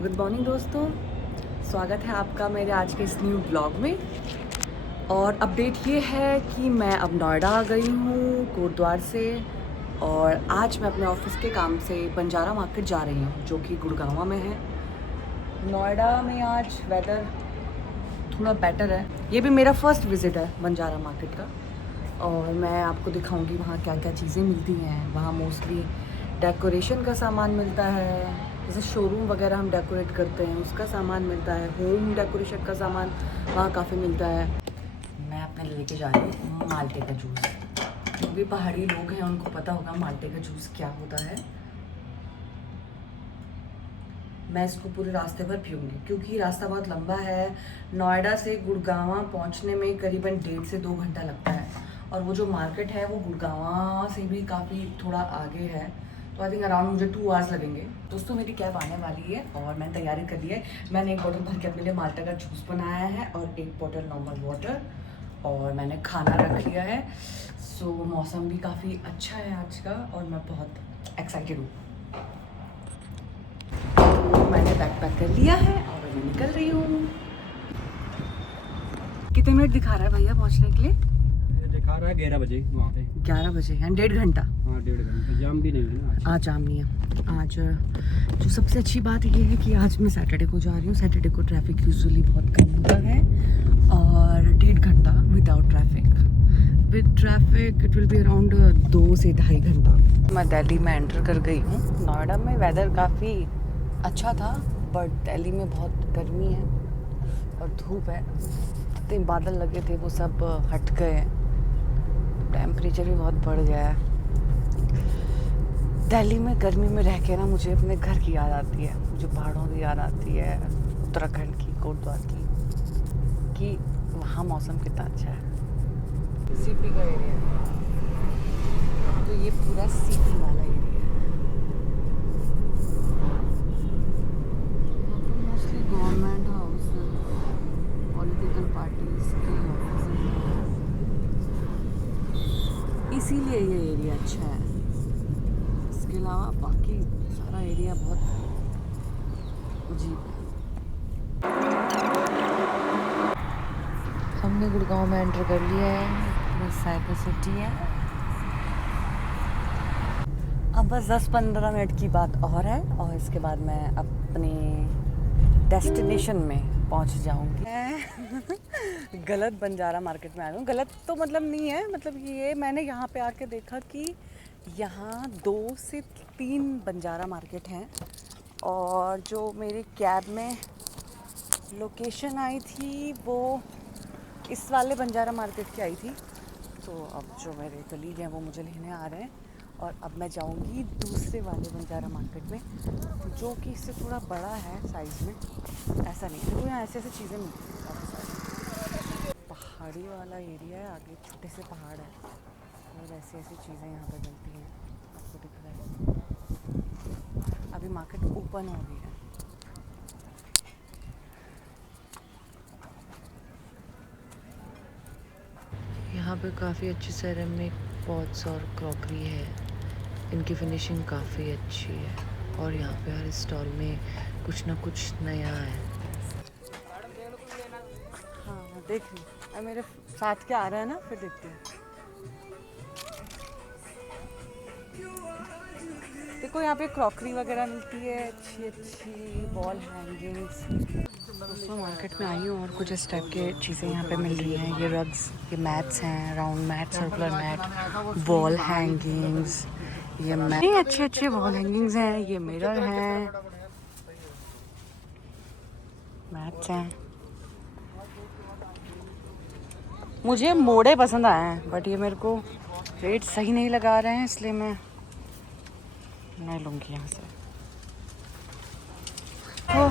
Good morning दोस्तों, स्वागत है आपका मेरे आज के इस न्यू ब्लॉग में। और अपडेट ये है कि मैं अब नोएडा आ गई हूँ कोटद्वार से। और आज मैं अपने ऑफिस के काम से बंजारा मार्केट जा रही हूँ, जो कि गुड़गांव में है। नोएडा में आज वेदर थोड़ा बेटर है। ये भी मेरा फर्स्ट विज़िट है बंजारा मार्केट का, और मैं आपको दिखाऊंगी वहाँ क्या क्या चीज़ें मिलती हैं। वहाँ मोस्टली डेकोरेशन का सामान मिलता है, जैसे शोरूम वगैरह हम डेकोरेट करते हैं उसका सामान मिलता है। होम डेकोरेशन का सामान वहाँ काफ़ी मिलता है। मैं अपने लेके जा रही हूँ माल्टे का जूस। जो भी पहाड़ी लोग हैं उनको पता होगा माल्टे का जूस क्या होता है। मैं इसको पूरे रास्ते भर पीऊँगी क्योंकि रास्ता बहुत लंबा है। नोएडा से गुड़गांव पहुँचने में करीबन 1.5 से 2 घंटा लगता है, और वो जो मार्केट है वो गुड़गांव से भी काफ़ी थोड़ा आगे है। तो आई थिंक अराउंड मुझे 2 आवर्स लगेंगे। दोस्तों मेरी कैब आने वाली है और मैंने तैयारी कर ली है। मैंने एक बोतल भर के अपने लिए माल्टा का जूस बनाया है और एक बोतल नॉर्मल वाटर, और मैंने खाना रख लिया है। सो मौसम भी काफ़ी अच्छा है आज का और मैं बहुत एक्साइटेड हूँ। तो मैंने बैग पैक कर लिया है और मैं निकल रही हूँ। कितने मिनट दिखा रहा है भैया पहुँचने के लिए? दिखा रहा है 11 बजे वहाँ पे। 11 बजे यानी 1.5 घंटा। हाँ 1.5 घंटा। जाम भी नहीं है ना आज जाम नहीं है। आज जो सबसे अच्छी बात ये है कि आज मैं सैटरडे को जा रही हूँ। सैटरडे को ट्रैफिक यूजुअली बहुत कम होता है, और 1.5 घंटा without traffic. With traffic it will be around 2 से 2.5 घंटा। मैं दिल्ली में एंटर कर गई हूँ। नोएडा में वेदर काफ़ी अच्छा था, बट दिल्ली में बहुत गर्मी है और धूप है। जितने बादल लगे थे वो सब हट गए हैं। टेम्परेचर भी बहुत बढ़ गया है। दिल्ली में गर्मी में रह के ना मुझे अपने घर की याद आती है, मुझे पहाड़ों की याद आती है, उत्तराखंड की, कोटद्वार की, कि वहाँ मौसम कितना अच्छा है। सीपी का एरिया, तो ये पूरा सीपी वाला एरिया है। यहाँ पर mostly government house, political parties के ऑफिस हैं, इसीलिए ये एरिया अच्छा है। इसके अलावा बाकी सारा एरिया बहुत अजीब है। हमने गुड़गांव में एंटर कर लिया है। बस साइबर सिटी है। अब बस 10-15 मिनट की बात और है, और इसके बाद मैं अपने डेस्टिनेशन में पहुंच जाऊंगी। गलत बंजारा मार्केट में आ हूँ। गलत तो मतलब नहीं है, मतलब ये मैंने यहाँ पे आके देखा कि यहाँ 2 से 3 बंजारा मार्केट हैं, और जो मेरी कैब में लोकेशन आई थी वो इस वाले बंजारा मार्केट की आई थी। तो अब जो मेरे कलीग हैं वो मुझे लेने आ रहे हैं, और अब मैं जाऊंगी दूसरे वाले बंजारा मार्केट में, जो कि इससे थोड़ा बड़ा है साइज़ में। ऐसा नहीं है, तो यहाँ ऐसे ऐसे चीज़ें मिलती हैं काफ़ी सारी। पहाड़ी वाला एरिया है, आगे छोटे से पहाड़ है और ऐसी ऐसी चीज़ें यहाँ पर मिलती हैं। आपको दिख रहा है अभी मार्केट ओपन हो गई है। यहाँ पे काफ़ी अच्छी सेरेमिक पॉट्स और क्रॉकरी है। इनकी फिनिशिंग काफ़ी अच्छी है, और यहाँ पे हर स्टॉल में कुछ ना कुछ नया है। हाँ देख ली, मेरे साथ के आ रहे हैं ना, फिर देखते हैं। देखो यहाँ पे क्रॉकरी वगैरह मिलती है, अच्छी अच्छी वॉल हैंगिंग्स। दोस्तों मार्केट में आई हूँ और कुछ इस टाइप के चीज़ें यहाँ पे मिल रही हैं। ये रग्स, ये मैट्स हैं, round mat, circular mat, wall hangings. ये मैट, ये अच्छे अच्छे वॉल हैंगिंग्स हैं। ये मिरर हैं, मैट्स हैं। मुझे मोड़े पसंद आए हैं, बट ये मेरे को रेट सही नहीं लगा रहे हैं, इसलिए मैं नहीं लूँगी यहाँ से।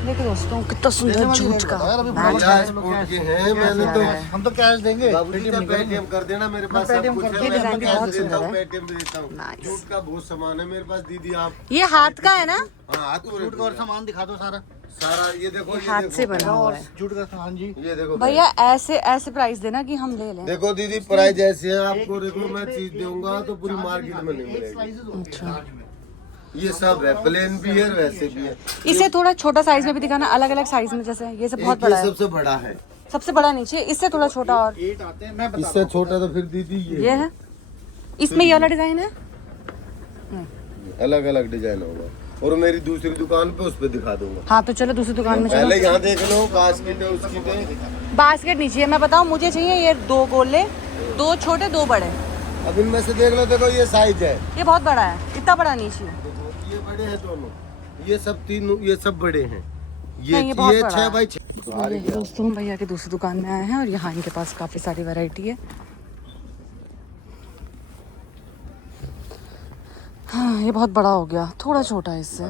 देखो दोस्तों कितना सुंदर जूट का मैट है। मैंने तो हम तो कैश देंगे। पेटीएम कर देना, मेरे पास सब कुछ है। ये डिजाइन भी बहुत सुंदर है। पेटीएम भी देता हूँ। जूट का बहुत सामान है मेरे पास दीदी। आप ये हाथ का है ना? हाँ हाथ जूट का और सामान दिखा दो सारा। सारा ये देखो, ये हाथ से बना हुआ है। जूट का सामान जी। ये देखो भैया, ऐसे ऐसे प्राइस देना कि हम ले लें। देखो दीदी, प्राइस ऐसे है। आपको देखो मैं चीज दूंगा तो पूरी मार्केट में नहीं मिलेगी। अच्छा ये सब है, प्लेन भी है वैसे भी है। इसे थोड़ा छोटा साइज में भी दिखाना, अलग अलग साइज में, जैसे ये सब बहुत एक बड़ा ये है, सबसे बड़ा है, सबसे बड़ा नीचे, इससे थोड़ा छोटा और इससे छोटा तो फिर दीदी ये है। इसमें ये वाला डिजाइन है, अलग अलग डिजाइन होगा और मेरी दूसरी दुकान पे उस पे दिखा दूंगा। हाँ तो चलो दूसरी दुकान में पहले चलो। यहाँ देख लो, बास्केट है उसकी पे। बास्केट नीचे है, मैं बताऊँ मुझे चाहिए ये 2 गोले, 2 छोटे 2 बड़े। अब इनमें से देख लो, देखो ये साइज है, ये बहुत बड़ा है, इतना बड़ा नीचे है। ये बड़े हैं दोनों, ये सब तीनों, ये सब बड़े हैं। नहीं, ये बहुत ये बड़ा 6 है। बाई 6। ये दोस्तों हम भैया की दूसरी दुकान में आए हैं और यहाँ इनके पास काफ़ी सारी वैरायटी है। हाँ ये बहुत बड़ा हो गया, थोड़ा छोटा है इससे।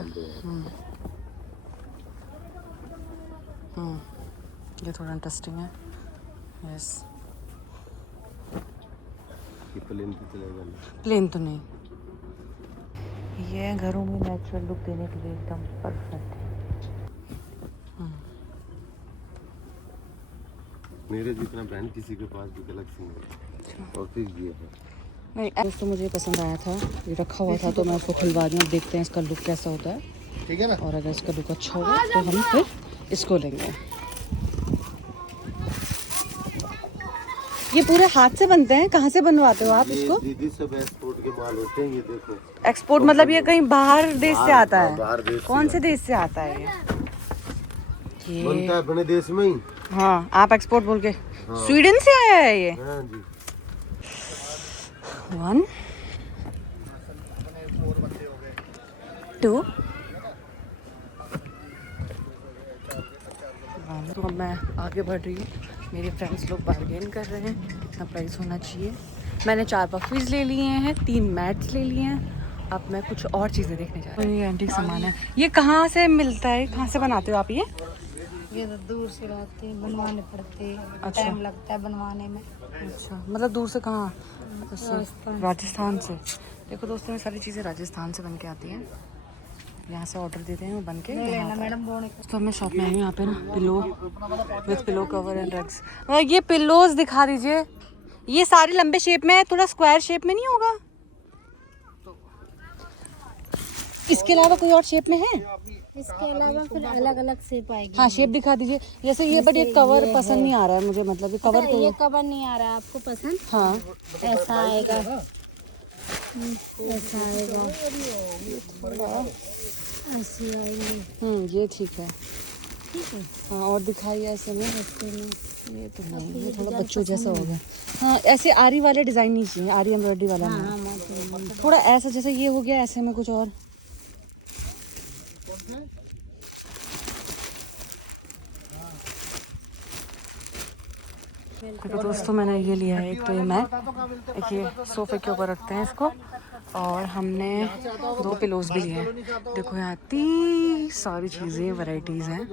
ये थोड़ा इंटरेस्टिंग है। यस, ये प्लेन पे चलेगा नहीं। प्लेन तो नहीं। ये घरों में नेचुरल लुक देने के लिए एकदम परफेक्ट है। मेरे जितना ब्रांड किसी के पास भी कलेक्शन है और फिर ये है। नहीं दोस्तों मुझे पसंद आया था, ये रखा हुआ था तो मैं उसको खुलवा दूँ, देखते हैं इसका लुक कैसा होता है। ठीक है ना। और अगर इसका लुक अच्छा होगा तो हम फिर इसको लेंगे। ये पूरे हाथ से बनते हैं, कहाँ से बनवाते हो आप ये इसको? दीदी सब एक्सपोर्ट के माल होते हैं, ये देखो। एक्सपोर्ट मतलब ये कहीं बाहर देश से आता है? बाहर देश से कौन से देश से आता है ये? बनता है अपने देश में ही। हाँ आप एक्सपोर्ट बोल के, स्वीडन से आया है ये। हाँ जी। 1 2 तो अब मैं आगे बढ़ रही हूँ, मेरे फ्रेंड्स लोग बार्गेन कर रहे हैं कितना प्राइस होना चाहिए। मैंने 4 पफीज ले लिए हैं, 3 मैट्स ले लिए हैं। अब मैं कुछ और चीज़ें देखने जा रही हूँ। ये एंटीक सामान है, ये कहाँ से मिलता है, कहाँ से बनाते हो आप ये? ये तो दूर से लाते हैं, बनवाने पड़ते हैं। अच्छा। टाइम लगता है बनवाने में। अच्छा मतलब दूर से कहाँ? राजस्थान से। देखो दोस्तों ये सारी चीज़ें राजस्थान से बन के आती हैं, यहाँ से ऑर्डर देते हैं वो बन के यहाँ आता है। मैडम बोने तो मैं शॉप में आई हूँ, यहाँ पे ना pillow with pillow cover and rugs. ये पिलोज दिखा दीजिए, ये सारे लंबे शेप में है, थोड़ा स्क्वायर शेप में नहीं होगा? इसके अलावा कोई और शेप में है? इसके अलावा फिर अलग अलग शेप आएगी। हाँ शेप दिखा दीजिए, जैसे ये बट ये कवर पसंद नहीं आ रहा है मुझे, मतलब ये कवर तो ये कवर नहीं आ रहा है आपको पसंद? हाँ ऐसा आएगा, ऐसा आएगा, ऐसे आएंगे। ये ठीक है। ठीक है। हाँ और दिखाइए ऐसे में। ऐसे में ये तो नहीं, ये थोड़ा बच्चों जैसा हो गया। हाँ ऐसे आरी वाले डिजाइन नहीं चाहिए, आरी एम्ब्रॉयडरी वाला नहीं। हाँ हाँ थोड़ा ऐसा जैसे ये हो गया, ऐसे में कुछ और। देखो दोस्तों मैंने ये लिया है एक, तो ये मैं एक ये सोफे के ऊपर रखते हैं इसको, और हमने 2 पिलोज भी लिए हैं। देखो यहाँ इतनी सारी चीज़ें वैरायटीज़ हैं।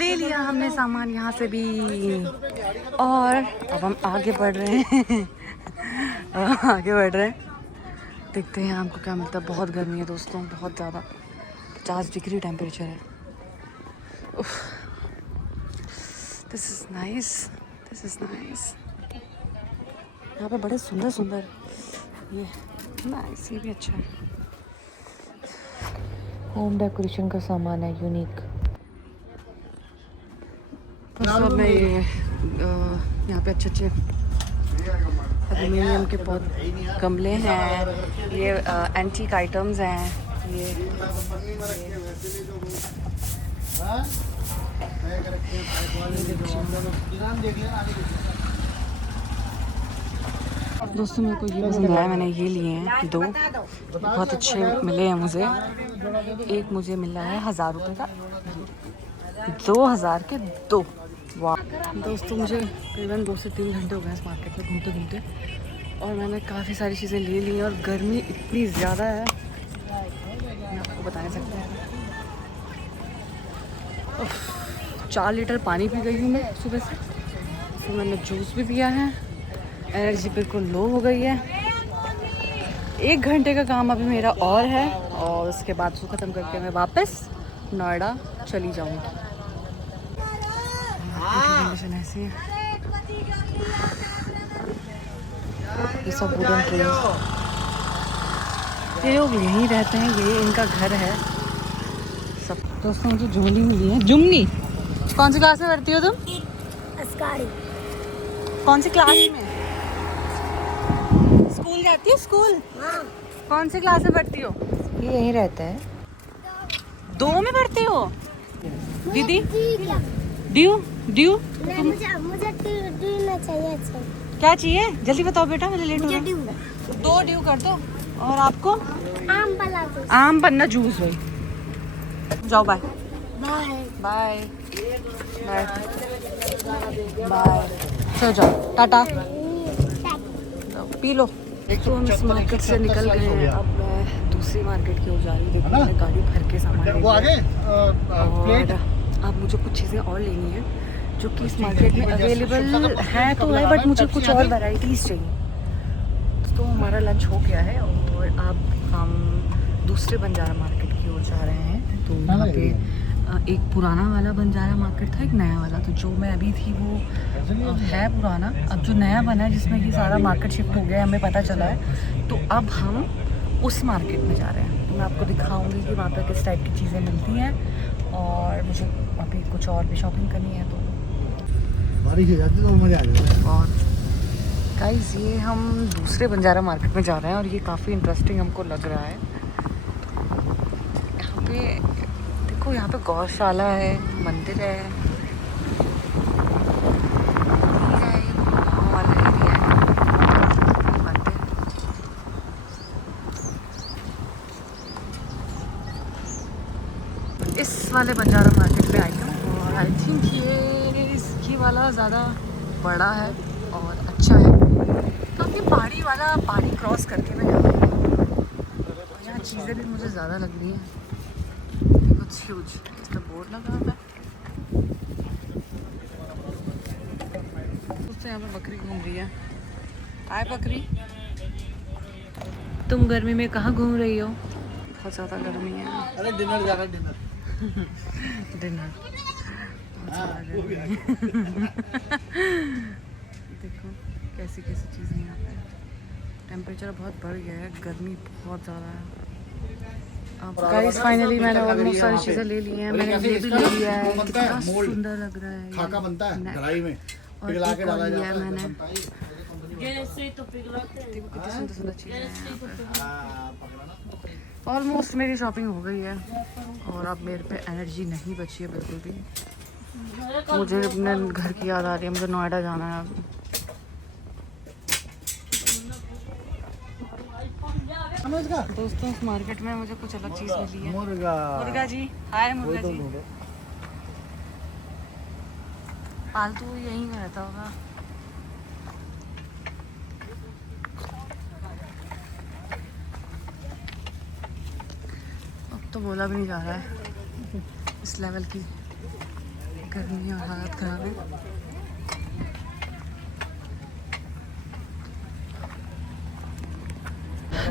ले लिया हमने सामान यहाँ से भी, और अब हम आगे बढ़ रहे हैं आगे बढ़ रहे हैं, देखते हैं हमको क्या मिलता है। बहुत गर्मी है दोस्तों, बहुत ज़्यादा, 50 डिग्री टेम्परेचर है। This is nice, this is nice. यहाँ पे बड़े सुंदर सुंदर ये नाइस, ये भी अच्छा है। होम डेकोरेशन का सामान है यूनिक। सब में ये यहाँ पे अच्छे एल्यूमिनियम के बहुत गमले हैं, ये एंटीक आइटम्स हैं, ये दोस्तों मेरे को ये पसंद आया, मैंने ये लिए हैं 2, बहुत अच्छे मिले हैं मुझे। एक मुझे मिला है 1000 रुपये का, 2000 के 2। वाह दोस्तों मुझे करीबन 2 से 3 घंटे हो गए इस मार्केट में घूमते घूमते, और मैंने काफ़ी सारी चीज़ें ले ली हैं, और गर्मी इतनी ज़्यादा है मैं आपको बता नहीं सकती। 4 लीटर पानी पी गई हूँ मैं सुबह से, फिर मैंने जूस भी पिया है, एनर्जी बिल्कुल लो हो गई है। 1 घंटे का काम अभी मेरा और है, और उसके बाद उसको ख़त्म करके मैं वापस नोएडा चली जाऊँगी। कंडीशन ऐसी है। ये सब वुडन ट्रीज। ये लोग यहीं रहते हैं, ये इनका घर है सब। दोस्तों मुझे झोली मिली है, जुमनी। कौन सी क्लास में पढ़ती हो तुम? कौन सी क्लास में? स्कूल जाती हो? स्कूल कौन सी क्लास में पढ़ती हो? ये यहीं रहता है। 2 में पढ़ते हो दीदी? ड्यू मुझे चाहिए। क्या चाहिए? जल्दी बताओ बेटा, मुझे लेट हो रहा है। 2 ड्यू कर दो। और आपको? आम पन्ना जूस भाई। जाओ बाय बाय बाय बाय। चलो जाओ, टाटा। P low. तो हम इस मार्केट से निकल गए हैं। अब मैं दूसरी मार्केट की ओर जा रही हूँ। देखो मैंने गाड़ी भर के सामान वो आगे और अब मुझे कुछ चीज़ें और लेनी है जो कि इस मार्केट में अवेलेबल है तो है, बट मुझे कुछ और वैरायटीज़ चाहिए। तो हमारा लंच हो गया है और अब हम दूसरे बंजारा मार्केट की ओर जा रहे हैं। तो यहाँ पे एक पुराना वाला बंजारा मार्केट था, एक नया वाला। तो जो मैं अभी थी वो है पुराना। अब जो नया बना है जिसमें कि सारा मार्केट शिफ्ट हो गया है, हमें पता चला है। तो अब हम उस मार्केट में जा रहे हैं। तो मैं आपको दिखाऊंगी कि वहाँ पर किस टाइप की चीज़ें मिलती हैं और मुझे अभी कुछ और भी शॉपिंग करनी है। तो बारिश हो जाती तो मजा आ जाता। और गाइस ये हम दूसरे बंजारा मार्केट में जा रहे हैं और ये काफ़ी इंटरेस्टिंग हमको लग रहा है। यहाँ पे देखो, यहाँ पे गौशाला है, मंदिर है, गाँव वाला एरिया है, मंदिर। इस वाले बंजारा मार्केट में आई हूँ और आई थिंक ये वाला ज़्यादा बड़ा है और अच्छा है। काफ़ी पहाड़ी वाला, पहाड़ी क्रॉस करके मैं यहाँ और यहाँ चीज़ें भी मुझे ज़्यादा लग रही हैं। कुछ ह्यूज इस पर बोर्ड लगा हुआ है। उससे यहाँ पर बकरी घूम रही है। आए बकरी, तुम गर्मी में कहाँ घूम रही हो? बहुत ज़्यादा गर्मी है। अरे डिनर जा रहा है, डिनर डिनर देखो कैसी कैसी चीज़ें यहाँ पे। टेम्परेचर बहुत बढ़ गया है, गर्मी बहुत ज़्यादा है। अब गाइस फाइनली मैंने ऑलमोस्ट सारी चीज़ें ले ली हैं। मैंने ये भी ले लिया है, कितना सुंदर लग रहा है। खाका बनता है कढ़ाई में, और पिघला के एक और डाला लिया है जाता है। मैंने। बनता है। देखो कितनी सुंदर सुंदर चीज़ें हैं यहाँ पे। हाँ, पकड़ा ना। ऑलमोस्ट मेरी शॉपिंग हो गई है और अब मेरे पे एनर्जी नहीं बची है बिल्कुल भी। मुझे अपने घर की याद आ रही है, मुझे नोएडा जाना है अभी। दोस्तों इस मार्केट में मुझे कुछ अलग चीज़ मिली है। मुर्गा जी, हाय मुर्गा जी। पालतू यहीं में रहता होगा। अब तो बोला भी नहीं जा रहा है, इस लेवल की गर्मी और हालत खराब है।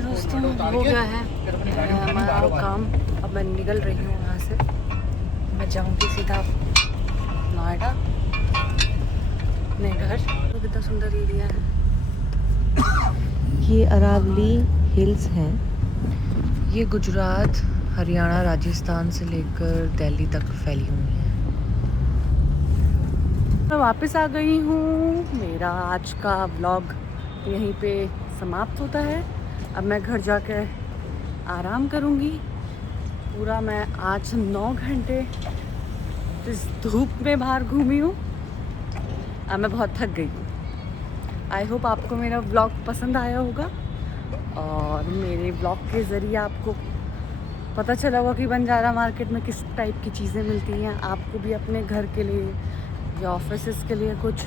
दोस्तों हो गया है हमारा काम। अब मैं निकल रही हूँ यहाँ से। मैं जाऊँगी सीधा नोएडा अपने घर। तो कितना सुंदर एरिया है। ये अरावली हिल्स हैं। ये गुजरात, हरियाणा, राजस्थान से लेकर दिल्ली तक फैली हुई है। मैं वापस आ गई हूँ। मेरा आज का व्लॉग यहीं पे समाप्त होता है। अब मैं घर जाकर आराम करूँगी। पूरा मैं आज 9 घंटे इस धूप में बाहर घूमी हूँ। अब मैं बहुत थक गई हूँ। आई होप आपको मेरा व्लॉग पसंद आया होगा और मेरे व्लॉग के ज़रिए आपको पता चला होगा कि बंजारा मार्केट में किस टाइप की चीज़ें मिलती हैं। आपको भी अपने घर के लिए या ऑफिस के लिए कुछ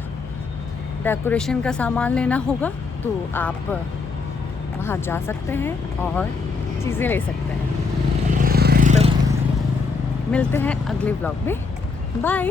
डेकोरेशन का सामान लेना होगा तो आप वहाँ जा सकते हैं और चीज़ें ले सकते हैं। तो मिलते हैं अगले ब्लॉग में। बाय।